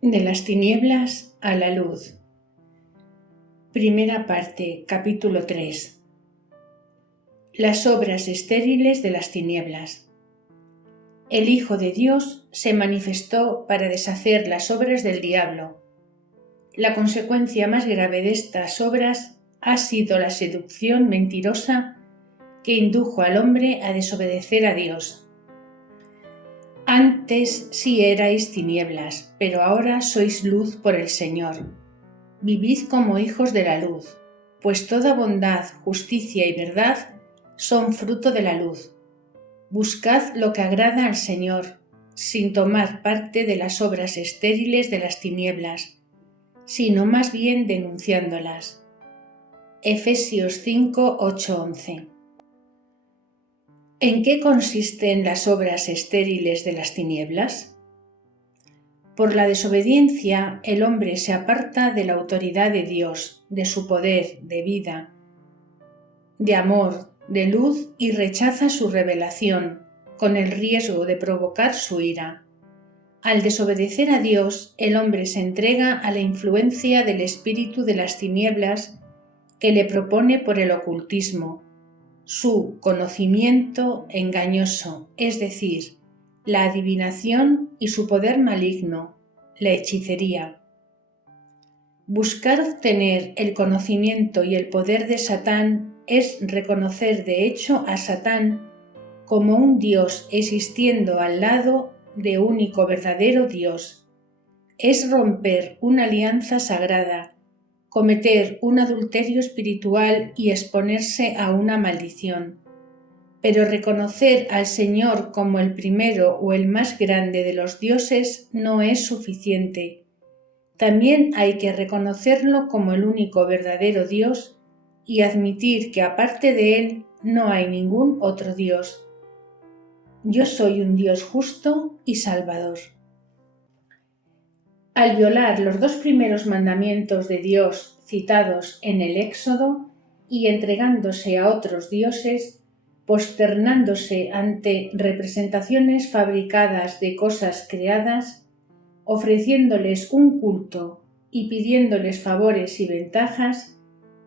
De las tinieblas a la luz. Primera parte, capítulo 3. Las obras estériles de las tinieblas. El Hijo de Dios se manifestó para deshacer las obras del diablo. La consecuencia más grave de estas obras ha sido la seducción mentirosa que indujo al hombre a desobedecer a Dios. Antes sí erais tinieblas, pero ahora sois luz por el Señor. Vivid como hijos de la luz, pues toda bondad, justicia y verdad son fruto de la luz. Buscad lo que agrada al Señor, sin tomar parte de las obras estériles de las tinieblas, sino más bien denunciándolas. Efesios 5, 8, 11. ¿En qué consisten las obras estériles de las tinieblas? Por la desobediencia, el hombre se aparta de la autoridad de Dios, de su poder, de vida, de amor, de luz y rechaza su revelación, con el riesgo de provocar su ira. Al desobedecer a Dios, el hombre se entrega a la influencia del espíritu de las tinieblas que le propone por el ocultismo, su conocimiento engañoso, es decir, la adivinación y su poder maligno, la hechicería. Buscar obtener el conocimiento y el poder de Satán es reconocer de hecho a Satán como un Dios existiendo al lado de único verdadero Dios. Es romper una alianza sagrada, cometer un adulterio espiritual y exponerse a una maldición. Pero reconocer al Señor como el primero o el más grande de los dioses no es suficiente. También hay que reconocerlo como el único verdadero Dios y admitir que aparte de Él no hay ningún otro Dios. Yo soy un Dios justo y salvador. Al violar los dos primeros mandamientos de Dios citados en el Éxodo y entregándose a otros dioses, posternándose ante representaciones fabricadas de cosas creadas, ofreciéndoles un culto y pidiéndoles favores y ventajas,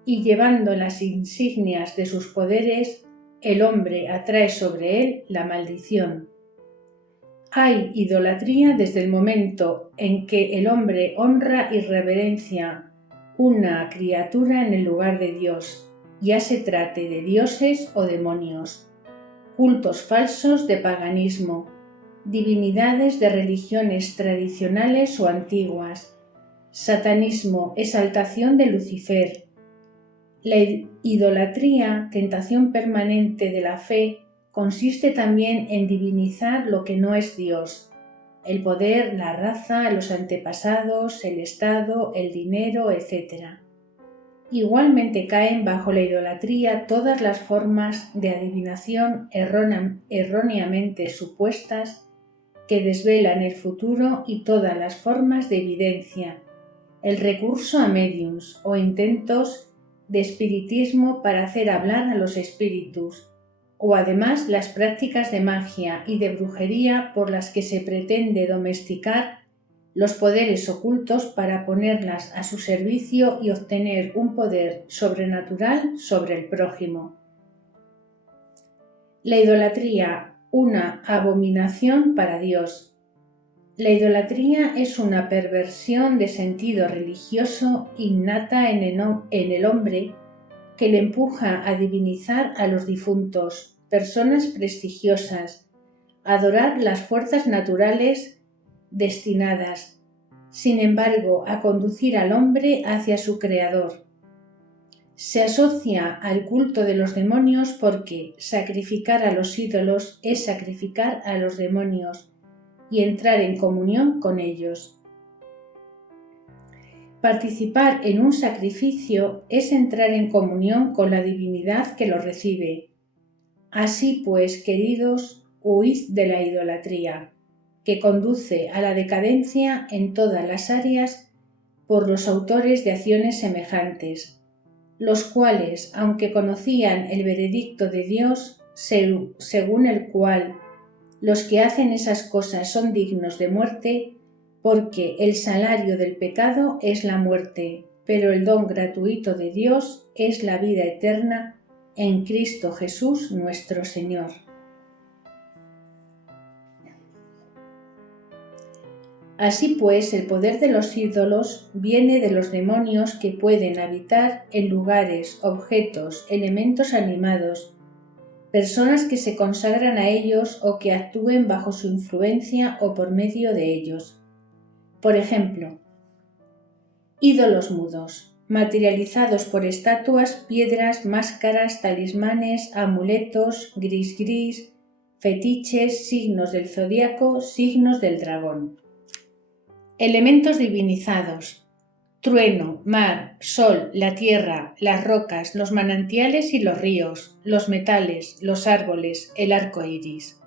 y llevando las insignias de sus poderes, el hombre atrae sobre él la maldición. Hay idolatría desde el momento en que el hombre honra y reverencia una criatura en el lugar de Dios, ya se trate de dioses o demonios, cultos falsos de paganismo, divinidades de religiones tradicionales o antiguas, satanismo, exaltación de Lucifer. La idolatría, tentación permanente de la fe, consiste también en divinizar lo que no es Dios: el poder, la raza, los antepasados, el Estado, el dinero, etc. Igualmente caen bajo la idolatría todas las formas de adivinación erróneamente supuestas que desvelan el futuro y todas las formas de evidencia, el recurso a médiums o intentos de espiritismo para hacer hablar a los espíritus, o además las prácticas de magia y de brujería por las que se pretende domesticar los poderes ocultos para ponerlas a su servicio y obtener un poder sobrenatural sobre el prójimo. La idolatría, una abominación para Dios. La idolatría es una perversión de sentido religioso innata en el hombre que le empuja a divinizar a los difuntos, personas prestigiosas, a adorar las fuerzas naturales destinadas, sin embargo, a conducir al hombre hacia su Creador. Se asocia al culto de los demonios porque sacrificar a los ídolos es sacrificar a los demonios y entrar en comunión con ellos. Participar en un sacrificio es entrar en comunión con la divinidad que lo recibe. Así pues, queridos, huid de la idolatría, que conduce a la decadencia en todas las áreas por los autores de acciones semejantes, los cuales, aunque conocían el veredicto de Dios, según el cual los que hacen esas cosas son dignos de muerte, porque el salario del pecado es la muerte, pero el don gratuito de Dios es la vida eterna en Cristo Jesús nuestro Señor. Así pues, el poder de los ídolos viene de los demonios que pueden habitar en lugares, objetos, elementos animados, personas que se consagran a ellos o que actúen bajo su influencia o por medio de ellos. Por ejemplo, ídolos mudos, materializados por estatuas, piedras, máscaras, talismanes, amuletos, gris-gris, fetiches, signos del zodiaco, signos del dragón. Elementos divinizados: trueno, mar, sol, la tierra, las rocas, los manantiales y los ríos, los metales, los árboles, el arco iris.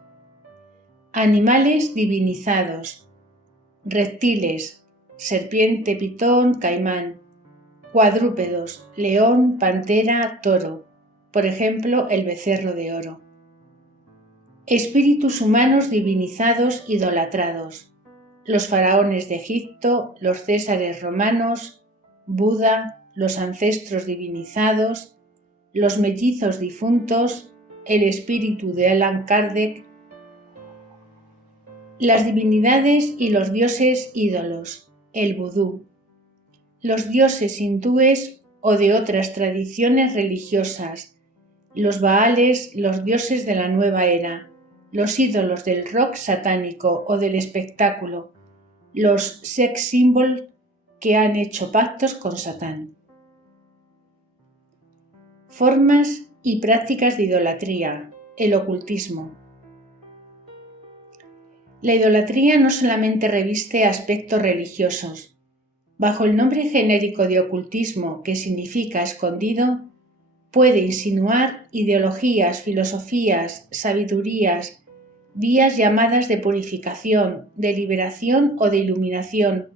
Animales divinizados: reptiles, serpiente, pitón, caimán. Cuadrúpedos: león, pantera, toro, por ejemplo, el becerro de oro. Espíritus humanos divinizados, idolatrados: los faraones de Egipto, los césares romanos, Buda, los ancestros divinizados, los mellizos difuntos, el espíritu de Allan Kardec, las divinidades y los dioses ídolos, el vudú, los dioses hindúes o de otras tradiciones religiosas, los baales, los dioses de la nueva era, los ídolos del rock satánico o del espectáculo, los sex symbols que han hecho pactos con Satán. Formas y prácticas de idolatría, el ocultismo. La idolatría no solamente reviste aspectos religiosos. Bajo el nombre genérico de ocultismo, que significa escondido, puede insinuar ideologías, filosofías, sabidurías, vías llamadas de purificación, de liberación o de iluminación,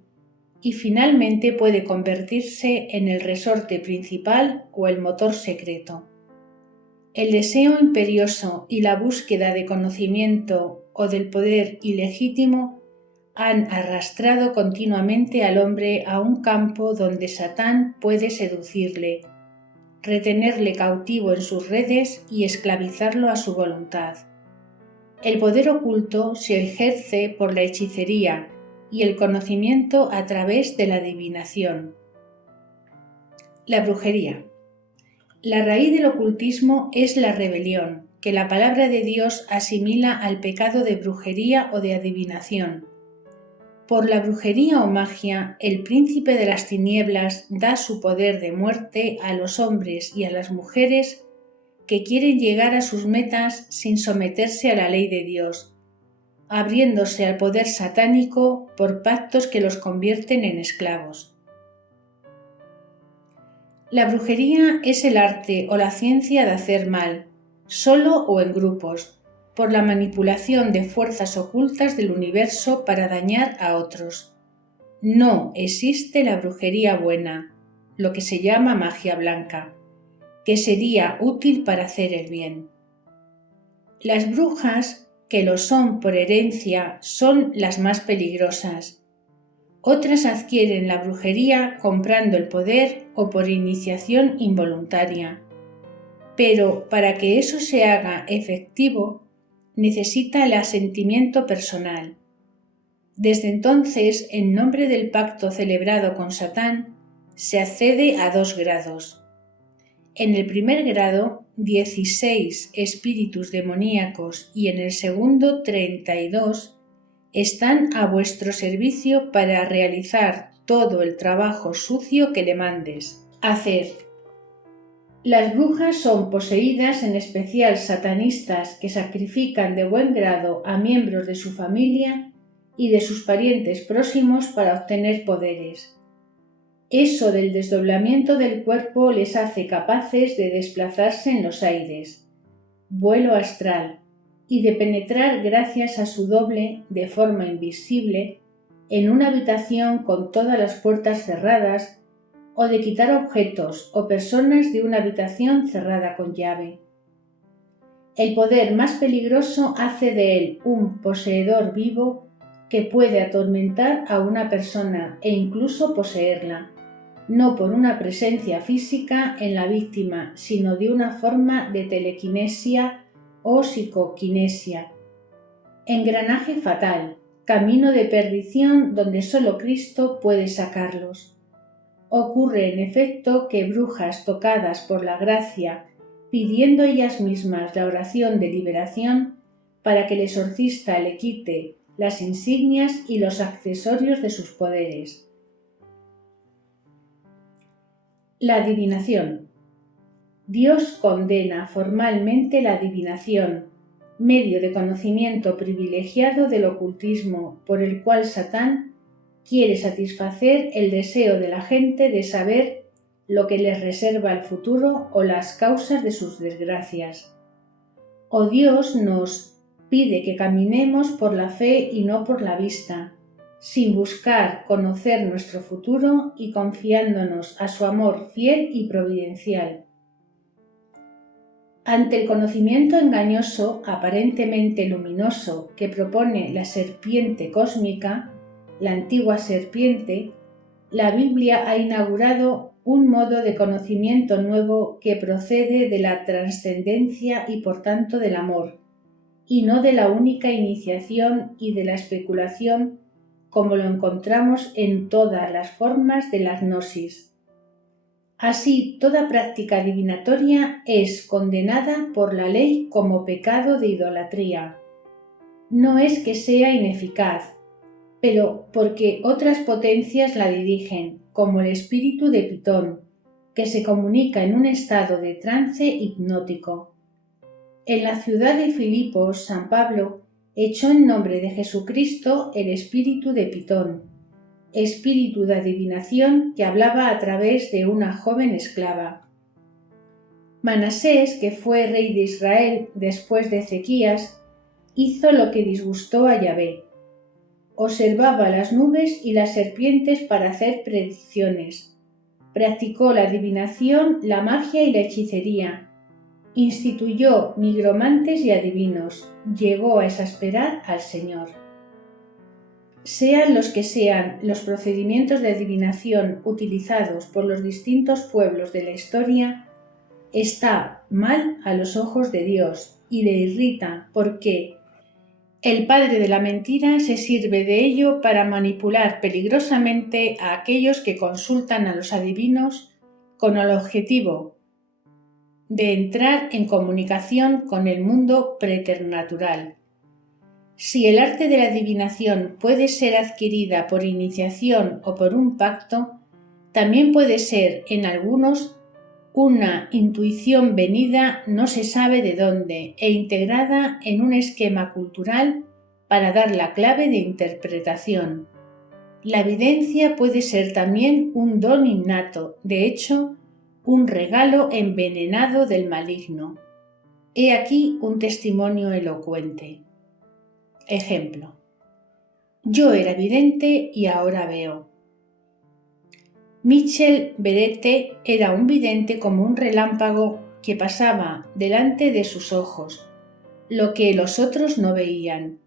y finalmente puede convertirse en el resorte principal o el motor secreto. El deseo imperioso y la búsqueda de conocimiento o del poder ilegítimo han arrastrado continuamente al hombre a un campo donde Satán puede seducirle, retenerle cautivo en sus redes y esclavizarlo a su voluntad. El poder oculto se ejerce por la hechicería y el conocimiento a través de la adivinación. La brujería. La raíz del ocultismo es la rebelión, que la palabra de Dios asimila al pecado de brujería o de adivinación. Por la brujería o magia, el príncipe de las tinieblas da su poder de muerte a los hombres y a las mujeres que quieren llegar a sus metas sin someterse a la ley de Dios, abriéndose al poder satánico por pactos que los convierten en esclavos. La brujería es el arte o la ciencia de hacer mal, solo o en grupos, por la manipulación de fuerzas ocultas del universo para dañar a otros. No existe la brujería buena, lo que se llama magia blanca, que sería útil para hacer el bien. Las brujas, que lo son por herencia, son las más peligrosas. Otras adquieren la brujería comprando el poder o por iniciación involuntaria. Pero para que eso se haga efectivo, necesita el asentimiento personal. Desde entonces, en nombre del pacto celebrado con Satán, se accede a 2 grados. En el primer grado, 16 espíritus demoníacos y en el segundo, 32, están a vuestro servicio para realizar todo el trabajo sucio que le mandes hacer. Las brujas son poseídas, en especial satanistas que sacrifican de buen grado a miembros de su familia y de sus parientes próximos para obtener poderes. Eso del desdoblamiento del cuerpo les hace capaces de desplazarse en los aires, vuelo astral, y de penetrar gracias a su doble, de forma invisible, en una habitación con todas las puertas cerradas, o de quitar objetos o personas de una habitación cerrada con llave. El poder más peligroso hace de él un poseedor vivo que puede atormentar a una persona e incluso poseerla, no por una presencia física en la víctima, sino de una forma de telequinesia o psicoquinesia. Engranaje fatal, camino de perdición donde solo Cristo puede sacarlos. Ocurre en efecto que brujas tocadas por la gracia, pidiendo ellas mismas la oración de liberación para que el exorcista le quite las insignias y los accesorios de sus poderes. La adivinación. Dios condena formalmente la adivinación, medio de conocimiento privilegiado del ocultismo por el cual Satán quiere satisfacer el deseo de la gente de saber lo que les reserva el futuro o las causas de sus desgracias. O Dios nos pide que caminemos por la fe y no por la vista, sin buscar conocer nuestro futuro y confiándonos a su amor fiel y providencial. Ante el conocimiento engañoso, aparentemente luminoso, que propone la serpiente cósmica, la antigua serpiente, la Biblia ha inaugurado un modo de conocimiento nuevo que procede de la trascendencia y por tanto del amor, y no de la única iniciación y de la especulación como lo encontramos en todas las formas de la gnosis. Así, toda práctica adivinatoria es condenada por la ley como pecado de idolatría. No es que sea ineficaz, pero porque otras potencias la dirigen, como el espíritu de Pitón, que se comunica en un estado de trance hipnótico. En la ciudad de Filipos, San Pablo echó en nombre de Jesucristo el espíritu de Pitón, espíritu de adivinación que hablaba a través de una joven esclava. Manasés, que fue rey de Israel después de Ezequías, hizo lo que disgustó a Yahvé. Observaba las nubes y las serpientes para hacer predicciones. Practicó la adivinación, la magia y la hechicería. Instituyó nigromantes y adivinos. Llegó a exasperar al Señor. Sean los que sean los procedimientos de adivinación utilizados por los distintos pueblos de la historia, está mal a los ojos de Dios y le irrita porque el padre de la mentira se sirve de ello para manipular peligrosamente a aquellos que consultan a los adivinos con el objetivo de entrar en comunicación con el mundo preternatural. Si el arte de la adivinación puede ser adquirida por iniciación o por un pacto, también puede ser, en algunos, una intuición venida no se sabe de dónde e integrada en un esquema cultural para dar la clave de interpretación. La evidencia puede ser también un don innato, de hecho, un regalo envenenado del maligno. He aquí un testimonio elocuente. Ejemplo. Yo era vidente y ahora veo. Michel Berete era un vidente como un relámpago que pasaba delante de sus ojos, lo que los otros no veían.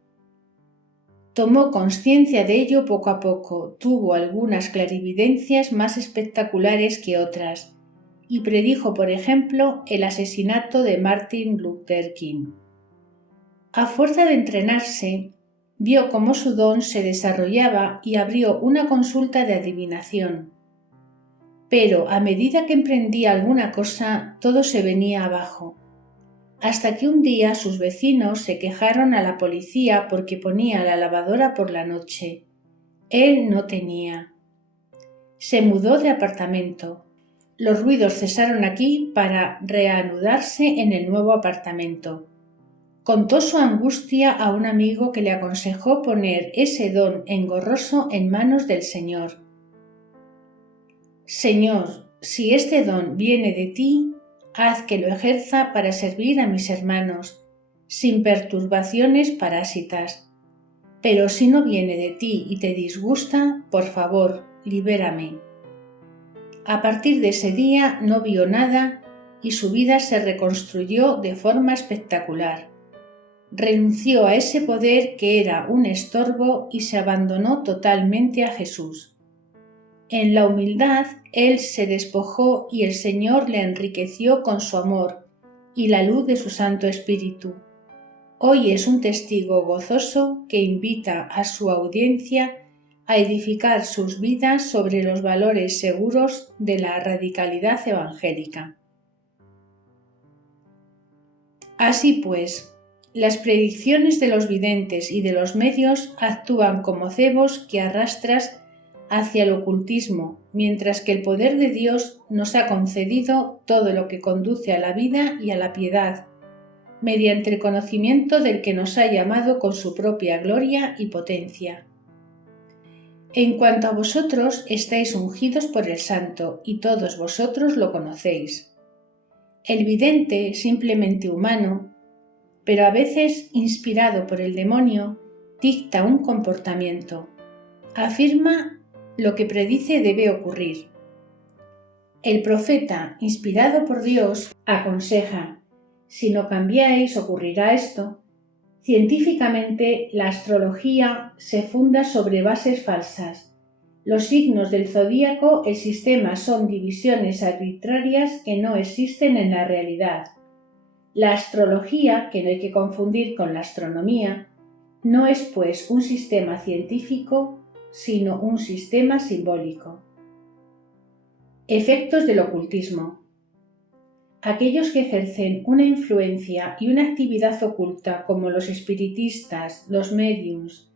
Tomó consciencia de ello poco a poco, tuvo algunas clarividencias más espectaculares que otras, y predijo, por ejemplo, el asesinato de Martin Luther King. A fuerza de entrenarse, vio cómo su don se desarrollaba y abrió una consulta de adivinación. Pero a medida que emprendía alguna cosa, todo se venía abajo, hasta que un día sus vecinos se quejaron a la policía porque ponía la lavadora por la noche. Él no tenía. Se mudó de apartamento. Los ruidos cesaron aquí para reanudarse en el nuevo apartamento. Contó su angustia a un amigo que le aconsejó poner ese don engorroso en manos del Señor. Señor, si este don viene de ti, haz que lo ejerza para servir a mis hermanos, sin perturbaciones parásitas. Pero si no viene de ti y te disgusta, por favor, libérame. A partir de ese día no vio nada y su vida se reconstruyó de forma espectacular. renunció a ese poder que era un estorbo y se abandonó totalmente a Jesús. En la humildad, él se despojó y el Señor le enriqueció con su amor y la luz de su Santo Espíritu. Hoy es un testigo gozoso que invita a su audiencia a edificar sus vidas sobre los valores seguros de la radicalidad evangélica. Así pues, las predicciones de los videntes y de los medios actúan como cebos que arrastras hacia el ocultismo, mientras que el poder de Dios nos ha concedido todo lo que conduce a la vida y a la piedad, mediante el conocimiento del que nos ha llamado con su propia gloria y potencia. En cuanto a vosotros, estáis ungidos por el Santo, y todos vosotros lo conocéis. El vidente, simplemente humano, pero a veces inspirado por el demonio, dicta un comportamiento, afirma lo que predice debe ocurrir. El profeta, inspirado por Dios, aconseja: si no cambiáis, ocurrirá esto. Científicamente, la astrología se funda sobre bases falsas. Los signos del zodíaco, el sistema, son divisiones arbitrarias que no existen en la realidad. La astrología, que no hay que confundir con la astronomía, no es pues un sistema científico, sino un sistema simbólico. Efectos del ocultismo. Aquellos que ejercen una influencia y una actividad oculta, como los espiritistas, los médiums,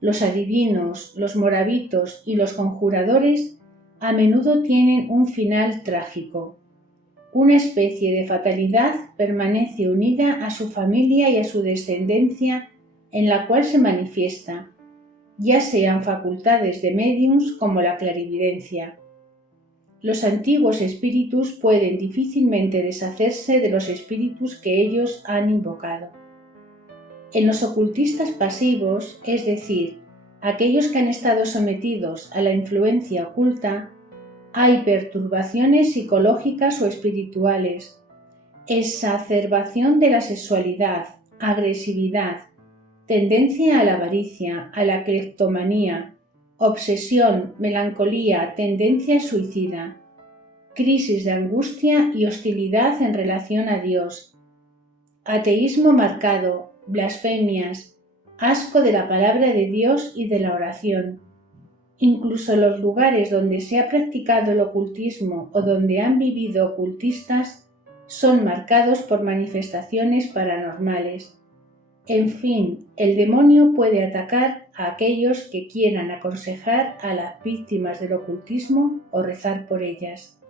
los adivinos, los moravitos y los conjuradores, a menudo tienen un final trágico. Una especie de fatalidad permanece unida a su familia y a su descendencia, en la cual se manifiesta, ya sean facultades de médiums como la clarividencia. Los antiguos espíritus pueden difícilmente deshacerse de los espíritus que ellos han invocado. En los ocultistas pasivos, es decir, aquellos que han estado sometidos a la influencia oculta, hay perturbaciones psicológicas o espirituales, exacerbación de la sexualidad, agresividad, tendencia a la avaricia, a la cleptomanía, obsesión, melancolía, tendencia suicida, crisis de angustia y hostilidad en relación a Dios, ateísmo marcado, blasfemias, asco de la palabra de Dios y de la oración. Incluso los lugares donde se ha practicado el ocultismo o donde han vivido ocultistas son marcados por manifestaciones paranormales. En fin, el demonio puede atacar a aquellos que quieran aconsejar a las víctimas del ocultismo o rezar por ellas.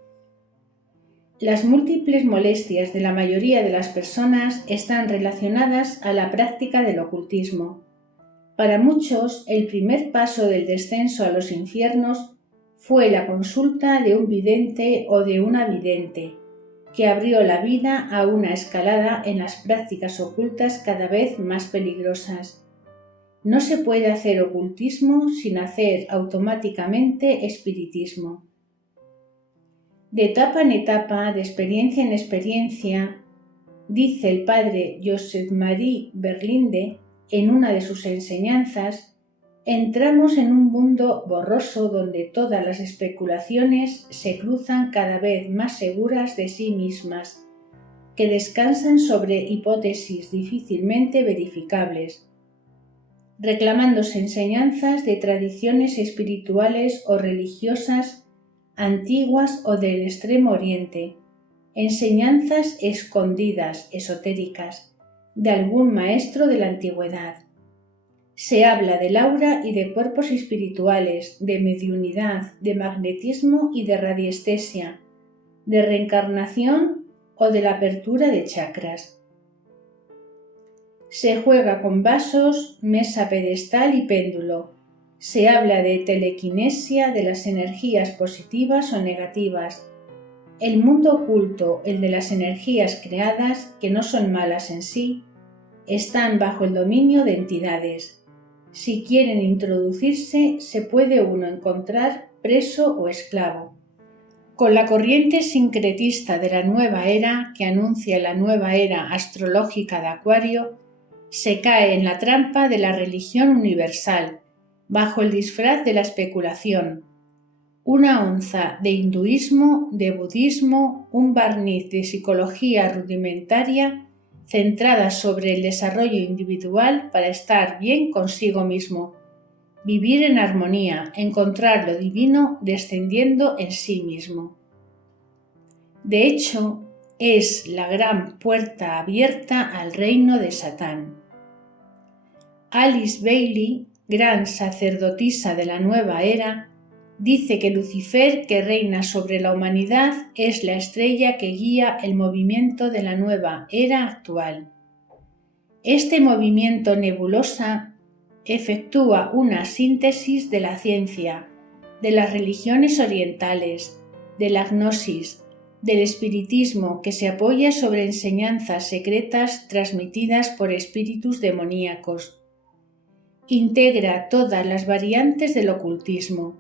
Las múltiples molestias de la mayoría de las personas están relacionadas a la práctica del ocultismo. Para muchos, el primer paso del descenso a los infiernos fue la consulta de un vidente o de una vidente, que abrió la vida a una escalada en las prácticas ocultas cada vez más peligrosas. No se puede hacer ocultismo sin hacer automáticamente espiritismo. De etapa en etapa, de experiencia en experiencia, dice el padre Joseph-Marie Berlinde en una de sus enseñanzas, entramos en un mundo borroso donde todas las especulaciones se cruzan cada vez más seguras de sí mismas, que descansan sobre hipótesis difícilmente verificables, reclamándose enseñanzas de tradiciones espirituales o religiosas antiguas o del Extremo Oriente, enseñanzas escondidas, esotéricas, de algún maestro de la antigüedad. Se habla del aura y de cuerpos espirituales, de mediunidad, de magnetismo y de radiestesia, de reencarnación o de la apertura de chakras. Se juega con vasos, mesa pedestal y péndulo. Se habla de telequinesia, de las energías positivas o negativas. El mundo oculto, el de las energías creadas, que no son malas en sí, están bajo el dominio de entidades. Si quieren introducirse, se puede uno encontrar preso o esclavo. Con la corriente sincretista de la nueva era, que anuncia la nueva era astrológica de Acuario, Se cae en la trampa de la religión universal, bajo el disfraz de la especulación. Una onza de hinduismo, de budismo, un barniz de psicología rudimentaria centrada sobre el desarrollo individual para estar bien consigo mismo, vivir en armonía, encontrar lo divino descendiendo en sí mismo. De hecho, es la gran puerta abierta al reino de Satán. Alice Bailey, gran sacerdotisa de la nueva era, dice que Lucifer, que reina sobre la humanidad, es la estrella que guía el movimiento de la nueva era actual. Este movimiento nebulosa efectúa una síntesis de la ciencia, de las religiones orientales, de la gnosis, del espiritismo que se apoya sobre enseñanzas secretas transmitidas por espíritus demoníacos. Integra todas las variantes del ocultismo: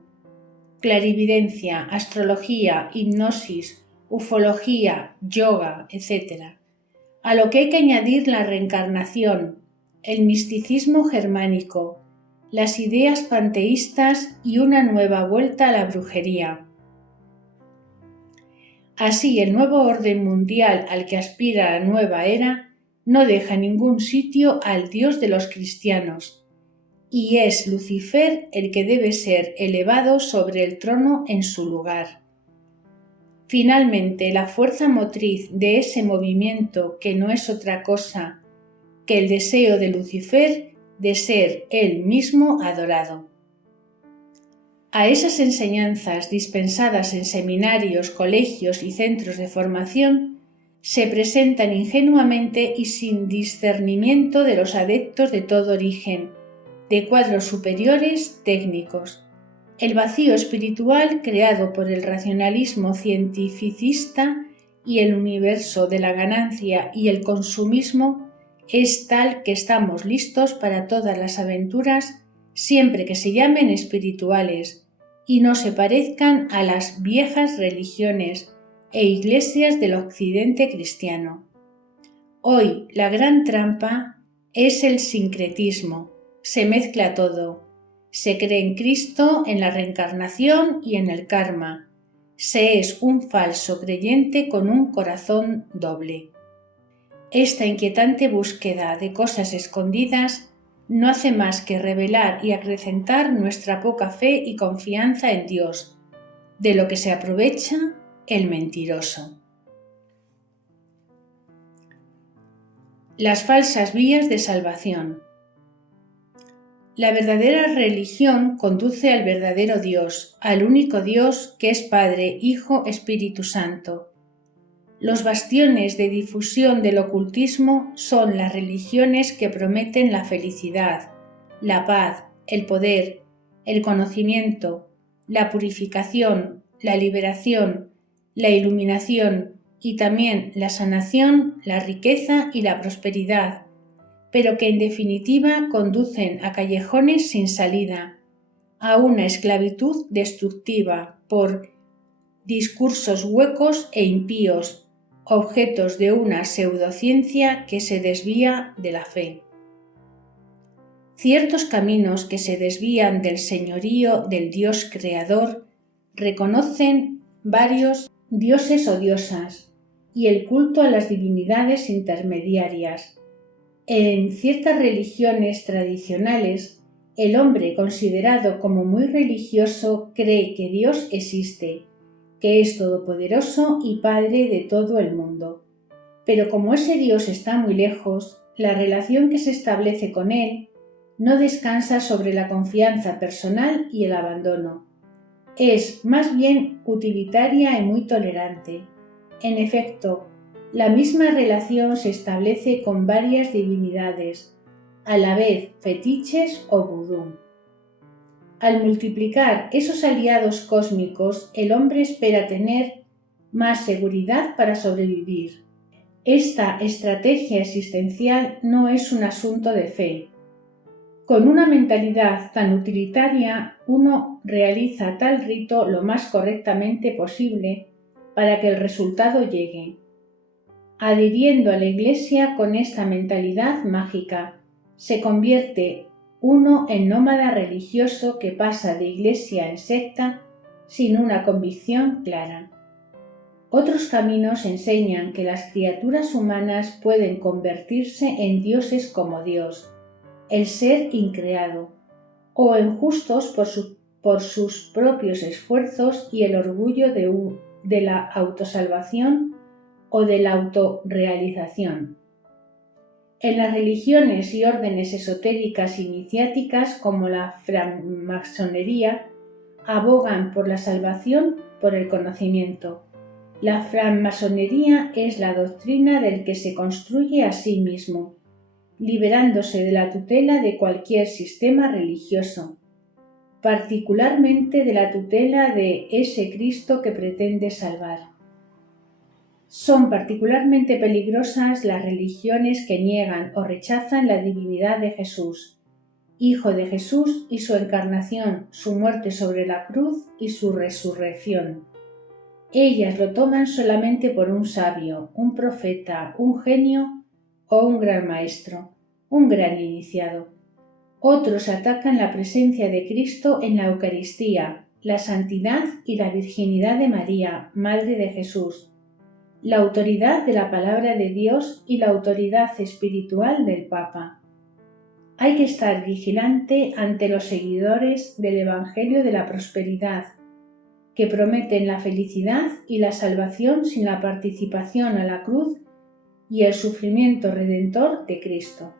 clarividencia, astrología, hipnosis, ufología, yoga, etc. A lo que hay que añadir la reencarnación, el misticismo germánico, las ideas panteístas y una nueva vuelta a la brujería. Así, el nuevo orden mundial al que aspira la nueva era no deja ningún sitio al Dios de los cristianos, y es Lucifer el que debe ser elevado sobre el trono en su lugar. Finalmente, la fuerza motriz de ese movimiento, que no es otra cosa que el deseo de Lucifer de ser él mismo adorado. A esas enseñanzas dispensadas en seminarios, colegios y centros de formación se presentan ingenuamente y sin discernimiento de los adeptos de todo origen, de cuadros superiores técnicos. El vacío espiritual creado por el racionalismo cientificista y el universo de la ganancia y el consumismo es tal que estamos listos para todas las aventuras siempre que se llamen espirituales y no se parezcan a las viejas religiones e iglesias del occidente cristiano. Hoy la gran trampa es el sincretismo. Se mezcla todo. Se cree en Cristo, en la reencarnación y en el karma. Se es un falso creyente con un corazón doble. Esta inquietante búsqueda de cosas escondidas no hace más que revelar y acrecentar nuestra poca fe y confianza en Dios, de lo que se aprovecha el mentiroso. Las falsas vías de salvación. La verdadera religión conduce al verdadero Dios, al único Dios que es Padre, Hijo, Espíritu Santo. Los bastiones de difusión del ocultismo son las religiones que prometen la felicidad, la paz, el poder, el conocimiento, la purificación, la liberación, la iluminación y también la sanación, la riqueza y la prosperidad, pero que en definitiva conducen a callejones sin salida, a una esclavitud destructiva por discursos huecos e impíos, objetos de una pseudociencia que se desvía de la fe. Ciertos caminos que se desvían del señorío del Dios creador reconocen varios dioses o diosas y el culto a las divinidades intermediarias. En ciertas religiones tradicionales, el hombre considerado como muy religioso cree que Dios existe, que es todopoderoso y Padre de todo el mundo. Pero como ese Dios está muy lejos, la relación que se establece con él no descansa sobre la confianza personal y el abandono. Es más bien utilitaria y muy tolerante. En efecto, la misma relación se establece con varias divinidades, a la vez fetiches o vudú. Al multiplicar esos aliados cósmicos, el hombre espera tener más seguridad para sobrevivir. Esta estrategia existencial no es un asunto de fe. Con una mentalidad tan utilitaria, uno realiza tal rito lo más correctamente posible para que el resultado llegue. Adhiriendo a la Iglesia con esta mentalidad mágica, Se convierte uno en nómada religioso que pasa de iglesia en secta sin una convicción clara. Otros caminos enseñan que las criaturas humanas pueden convertirse en dioses como Dios, el ser increado, o en justos por sus propios esfuerzos y el orgullo de la autosalvación o de la autorrealización. En las religiones y órdenes esotéricas iniciáticas como la francmasonería abogan por la salvación por el conocimiento. La francmasonería es la doctrina del que se construye a sí mismo, liberándose de la tutela de cualquier sistema religioso, particularmente de la tutela de ese Cristo que pretende salvar. Son particularmente peligrosas las religiones que niegan o rechazan la divinidad de Jesús, Hijo de Jesús y su encarnación, su muerte sobre la cruz y su resurrección. Ellas lo toman solamente por un sabio, un profeta, un genio o un gran maestro, un gran iniciado. Otros atacan la presencia de Cristo en la Eucaristía, la santidad y la virginidad de María, Madre de Jesús, la autoridad de la palabra de Dios y la autoridad espiritual del Papa. Hay que estar vigilante ante los seguidores del Evangelio de la prosperidad, que prometen la felicidad y la salvación sin la participación a la cruz y el sufrimiento redentor de Cristo.